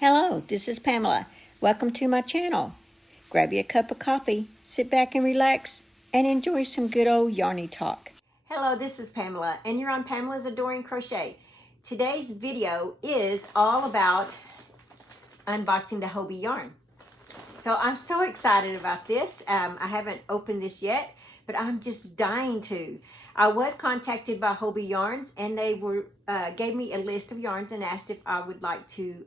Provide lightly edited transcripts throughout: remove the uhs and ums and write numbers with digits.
Hello, this is Pamela. Welcome to my channel. Grab you a cup of coffee, sit back and relax, and enjoy some good old yarny talk. Hello, this is Pamela, and you're on Pamela's Adoring Crochet. Today's video is all about unboxing the Hobbii yarn. So I'm so excited about this. I haven't opened this yet, but I'm just dying to. I was contacted by Hobbii Yarns, and they gave me a list of yarns and asked if I would like to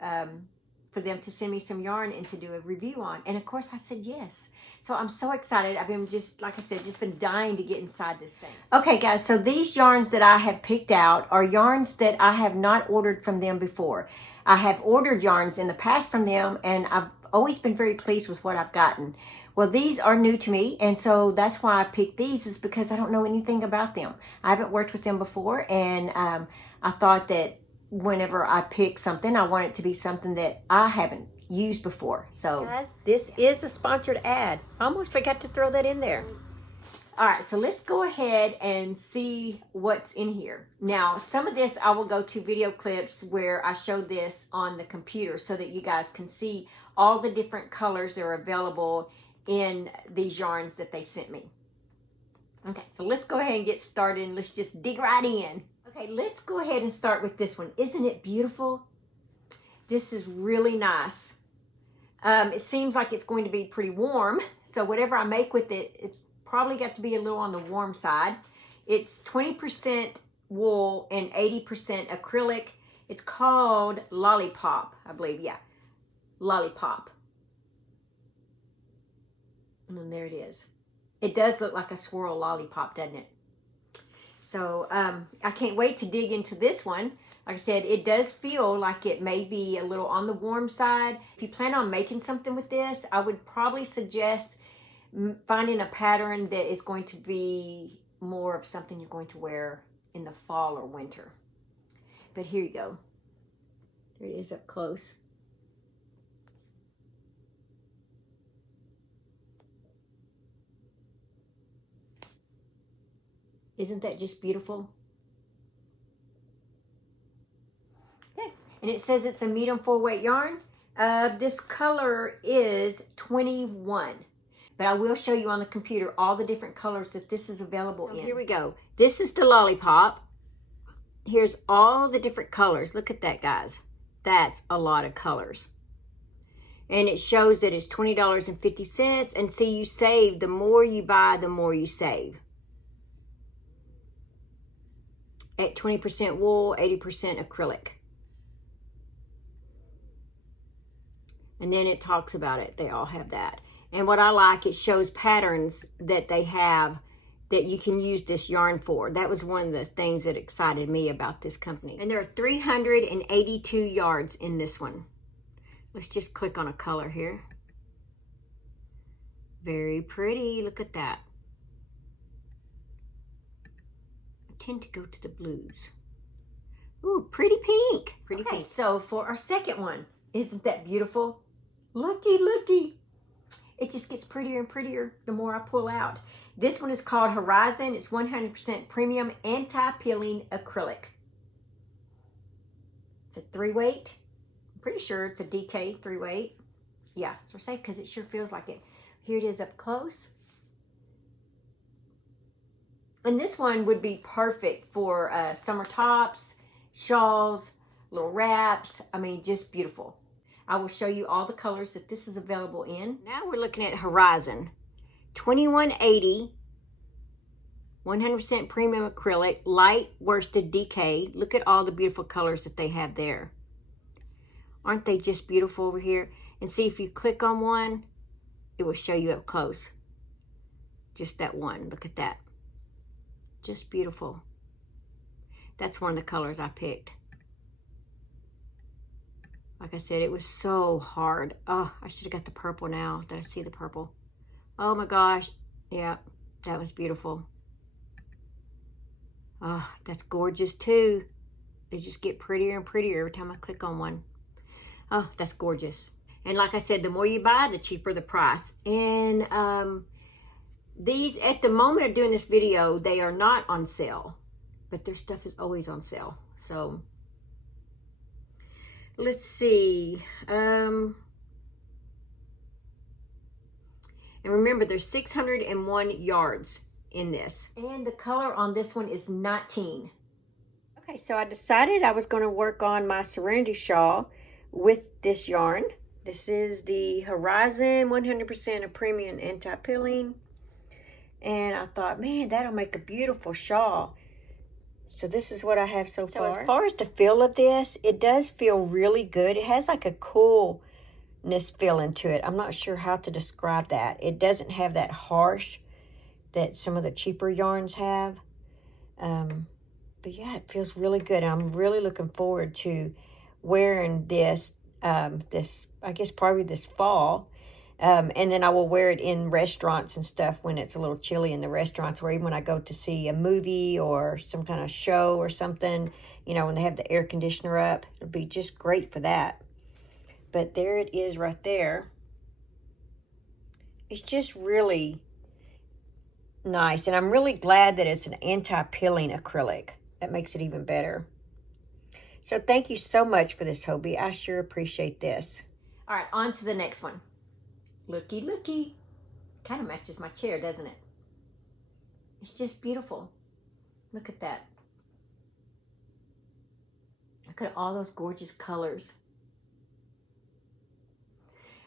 for them to send me some yarn and to do a review on. And of course I said yes. So I'm so excited. I've been like I said, just been dying to get inside this thing. Okay guys, so these yarns that I have picked out are yarns that I have not ordered from them before. I have ordered yarns in the past from them, and I've always been very pleased with what I've gotten. Well, these are new to me, and so that's why I picked these, is because I don't know anything about them. I haven't worked with them before, and I thought that whenever I pick something, I want it to be something that I haven't used before. So guys, this is a sponsored ad. I almost forgot to throw that in there. All right, so let's go ahead and see what's in here. Now, some of this I will go to video clips where I show this on the computer so that you guys can see all the different colors that are available in these yarns that they sent me. Okay, so let's go ahead and get started, and let's just dig right in. Okay, let's go ahead and start with this one. Isn't it beautiful? This is really nice. It seems like it's going to be pretty warm, so whatever I make with it, it's probably got to be a little on the warm side. It's 20% wool and 80% acrylic. It's called Lollipop, I believe. Yeah, Lollipop. And then there it is. It does look like a swirl lollipop, doesn't it? So I can't wait to dig into this one. Like I said, it does feel like it may be a little on the warm side. If you plan on making something with this, I would probably suggest finding a pattern that is going to be more of something you're going to wear in the fall or winter. But here you go. There it is up close. Isn't that just beautiful? Okay, and it says it's a medium full weight yarn. This color is 21. But I will show you on the computer all the different colors that this is available in. Here we go. This is the Lollipop. Here's all the different colors. Look at that, guys. That's a lot of colors. And it shows that it's $20.50. And see, you save. The more you buy, the more you save. At 20% wool, 80% acrylic. And then it talks about it. They all have that. And what I like, it shows patterns that they have that you can use this yarn for. That was one of the things that excited me about this company. And there are 382 yards in this one. Let's just click on a color here. Very pretty. Look at that. I tend to go to the blues. Ooh, pretty pink. Pretty pink. So for our second one, isn't that beautiful? Looky, looky. It just gets prettier and prettier the more I pull out. This one is called Horizon. It's 100% premium anti-peeling acrylic. It's a 3-weight. I'm pretty sure it's a DK 3-weight. Yeah, so say, because it sure feels like it. Here it is up close. And this one would be perfect for summer tops, shawls, little wraps. I mean, just beautiful. I will show you all the colors that this is available in. Now we're looking at Horizon. 2180, 100% premium acrylic, light worsted DK. Look at all the beautiful colors that they have there. Aren't they just beautiful over here? And see, if you click on one, it will show you up close. Just that one. Look at that. Just beautiful. That's one of the colors I picked. Like I said, it was so hard. Oh, I should have got the purple now. Did I see the purple? Oh my gosh. Yeah, that was beautiful. Oh, that's gorgeous too. They just get prettier and prettier every time I click on one. Oh, that's gorgeous. And like I said, the more you buy, the cheaper the price. And these, at the moment of doing this video, they are not on sale. But their stuff is always on sale. So let's see. And remember, there's 601 yards in this. And the color on this one is 19. Okay, so I decided I was going to work on my Serenity shawl with this yarn. This is the Horizon 100% of premium anti-pilling. And I thought, man, that'll make a beautiful shawl. So this is what I have so far. So as far as the feel of this, it does feel really good. It has like a coolness feeling to it. I'm not sure how to describe that. It doesn't have that harsh that some of the cheaper yarns have. But yeah, it feels really good. I'm really looking forward to wearing this, I guess probably this fall. And then I will wear it in restaurants and stuff when it's a little chilly in the restaurants, or even when I go to see a movie or some kind of show or something, you know, when they have the air conditioner up. It'll be just great for that. But there it is right there. It's just really nice. And I'm really glad that it's an anti-pilling acrylic. That makes it even better. So thank you so much for this, Hobbii. I sure appreciate this. All right, on to the next one. Looky, looky. Kind of matches my chair, doesn't it? It's just beautiful. Look at that. Look at all those gorgeous colors.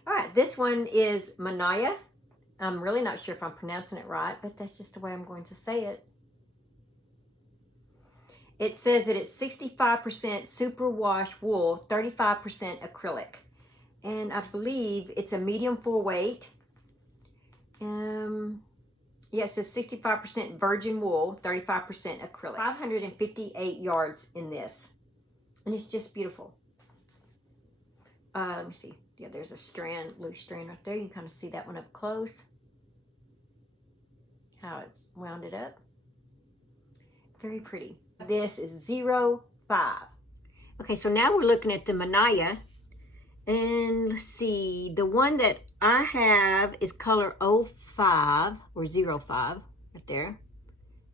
All right, this one is Manaya. I'm really not sure if I'm pronouncing it right, but that's just the way I'm going to say it. It says that it's 65% superwash wool, 35% acrylic. And I believe it's a medium full weight. Yeah, it says 65% virgin wool, 35% acrylic. 558 yards in this. And it's just beautiful. Let me see. Yeah, there's a strand, loose strand right there. You can kind of see that one up close. How it's wound it up. Very pretty. This is 05. Okay, so now we're looking at the Manaya. And let's see, the one that I have is color 05 or 05 right there.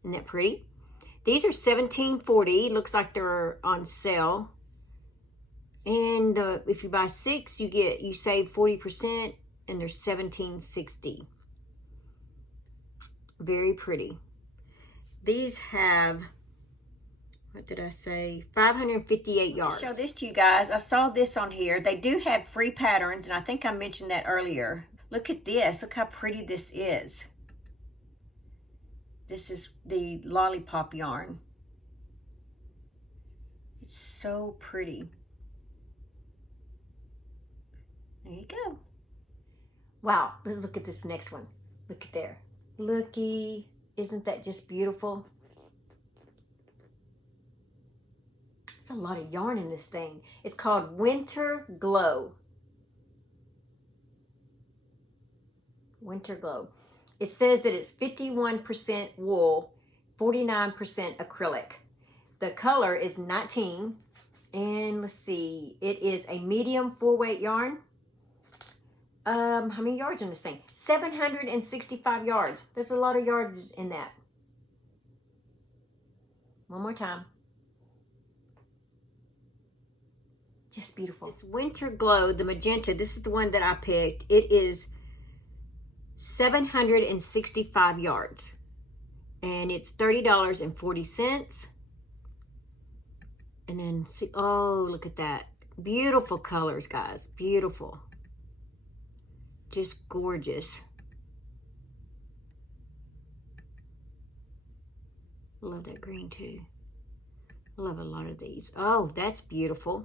Isn't that pretty? These are $17.40. Looks like they're on sale. And if you buy 6, you save 40%, and they're $17.60. Very pretty. These have, what did I say? 558 yards. I'll show this to you guys. I saw this on here. They do have free patterns, and I think I mentioned that earlier. Look at this. Look how pretty this is. This is the Lollipop yarn. It's so pretty. There you go. Wow, let's look at this next one. Look at there. Looky, isn't that just beautiful? There's a lot of yarn in this thing. It's called Winter Glow. Winter Glow. It says that it's 51% wool, 49% acrylic. The color is 19. And let's see, it is a medium full weight yarn. How many yards in this thing? 765 yards. There's a lot of yards in that. One more time. Just beautiful. This Winter Glow, the magenta, this is the one that I picked. It is 765 yards. And it's $30.40. And then see, oh, look at that. Beautiful colors, guys. Beautiful. Just gorgeous. Love that green too. Love a lot of these. Oh, that's beautiful.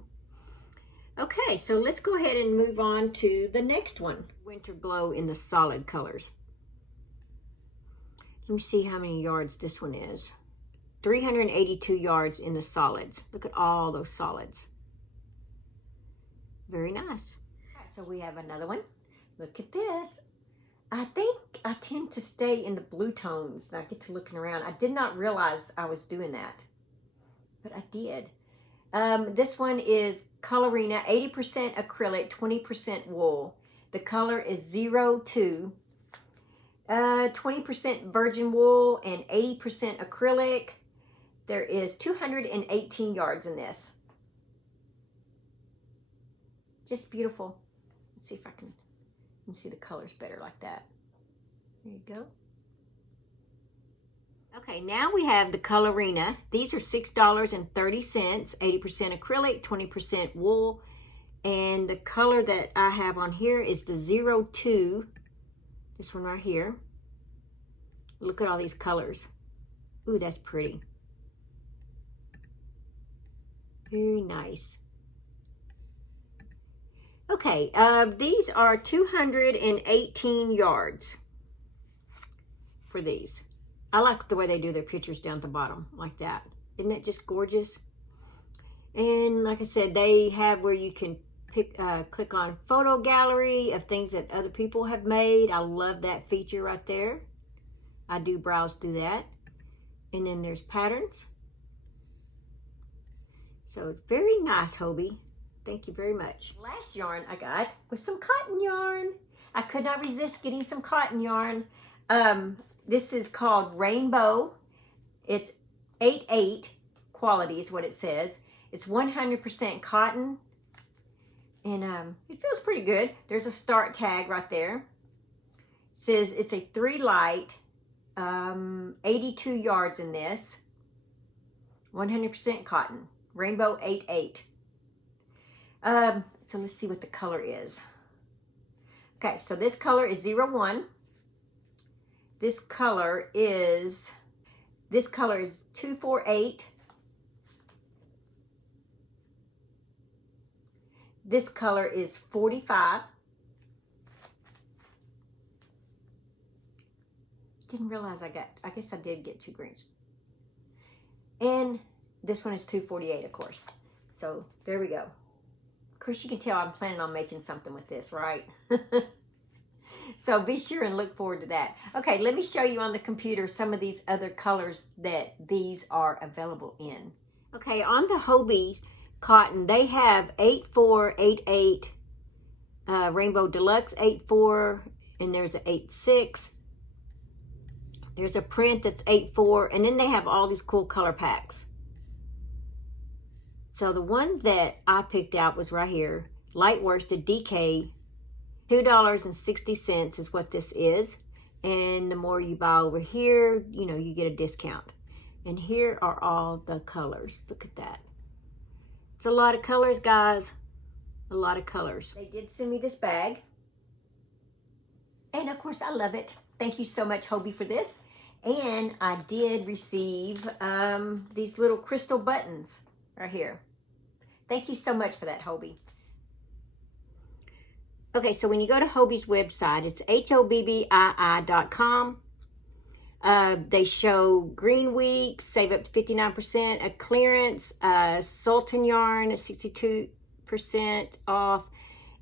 Okay, so let's go ahead and move on to the next one. Winter Glow in the solid colors. Let me see how many yards this one is. 382 yards in the solids. Look at all those solids. Very nice. All right, so we have another one. Look at this. I think I tend to stay in the blue tones. I get to looking around. I did not realize I was doing that, but I did. This one is Colorina, 80% acrylic, 20% wool. The color is 02. 20% virgin wool and 80% acrylic. There is 218 yards in this. Just beautiful. Let's see if I can see the colors better like that. There you go. Okay, now we have the Colorina. These are $6.30, 80% acrylic, 20% wool. And the color that I have on here is the 02, this one right here. Look at all these colors. Ooh, that's pretty. Very nice. Okay, these are 218 yards for these. I like the way they do their pictures down at the bottom like that. Isn't that just gorgeous? And like I said, they have where you can click on photo gallery of things that other people have made. I love that feature right there. I do browse through that. And then there's patterns. So it's very nice, Hobbii. Thank you very much. Last yarn I got was some cotton yarn. I could not resist getting some cotton yarn. This is called Rainbow. It's 8/8 quality is what it says. It's 100% cotton. And it feels pretty good. There's a start tag right there. It says it's a 3 light, 82 yards in this. 100% cotton. Rainbow 8/8. So let's see what the color is. Okay, so this color is 01. This color is 248. This color is 45. Didn't realize I guess I did get 2 greens. And this one is 248, of course. So there we go. Of course, you can tell I'm planning on making something with this, right? So be sure and look forward to that. Okay, let me show you on the computer some of these other colors that these are available in. Okay, on the Hobbii cotton, they have 84, 88, Rainbow Deluxe 84, and there's an 86. There's a print that's 84, and then they have all these cool color packs. So the one that I picked out was right here, light worsted DK, $2.60 is what this is. And the more you buy over here, you know, you get a discount. And here are all the colors. Look at that. It's a lot of colors, guys. A lot of colors. They did send me this bag. And of course, I love it. Thank you so much, Hobbii, for this. And I did receive these little crystal buttons right here. Thank you so much for that, Hobbii. Okay, so when you go to Hobbii's website, it's HOBBII.com. They show Green Week, save up to 59%, a clearance, Sultan yarn, 62% off,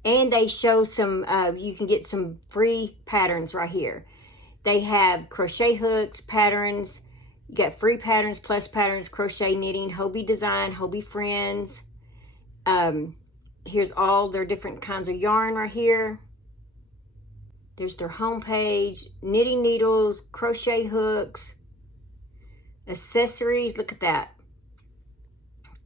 and they show some, you can get some free patterns right here. They have crochet hooks, patterns, you got free patterns, plus patterns, crochet knitting, Hobbii design, Hobbii friends. Here's all their different kinds of yarn right here. There's their homepage, knitting needles, crochet hooks, accessories, look at that.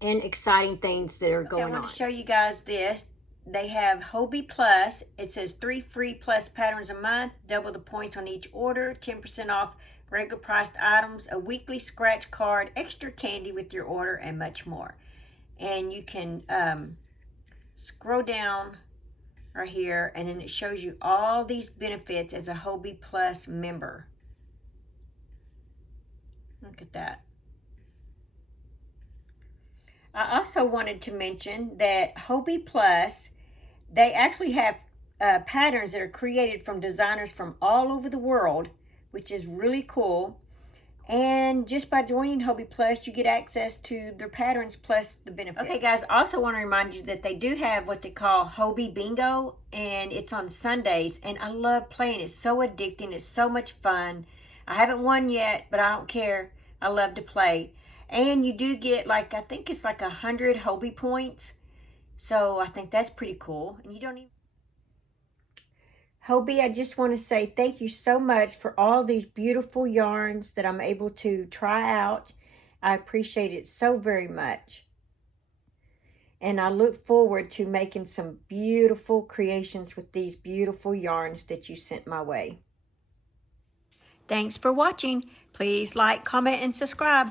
And exciting things that are going on. I want to show you guys this. They have Hobbii Plus. It says 3 free plus patterns a month, double the points on each order, 10% off regular priced items, a weekly scratch card, extra candy with your order, and much more. And you can scroll down right here, and then it shows you all these benefits as a Hobbii Plus member. Look at that. I also wanted to mention that Hobbii Plus, they actually have patterns that are created from designers from all over the world, which is really cool. And just by joining Hobbii Plus, you get access to their patterns plus the benefits. Okay, guys, I also want to remind you that they do have what they call Hobbii Bingo, and it's on Sundays. And I love playing. It's so addicting. It's so much fun. I haven't won yet, but I don't care. I love to play. And you do get, like, I think it's like 100 Hobbii points. So I think that's pretty cool. And you don't even... Hobbii, I just want to say thank you so much for all these beautiful yarns that I'm able to try out. I appreciate it so very much. And I look forward to making some beautiful creations with these beautiful yarns that you sent my way. Thanks for watching. Please like, comment, and subscribe.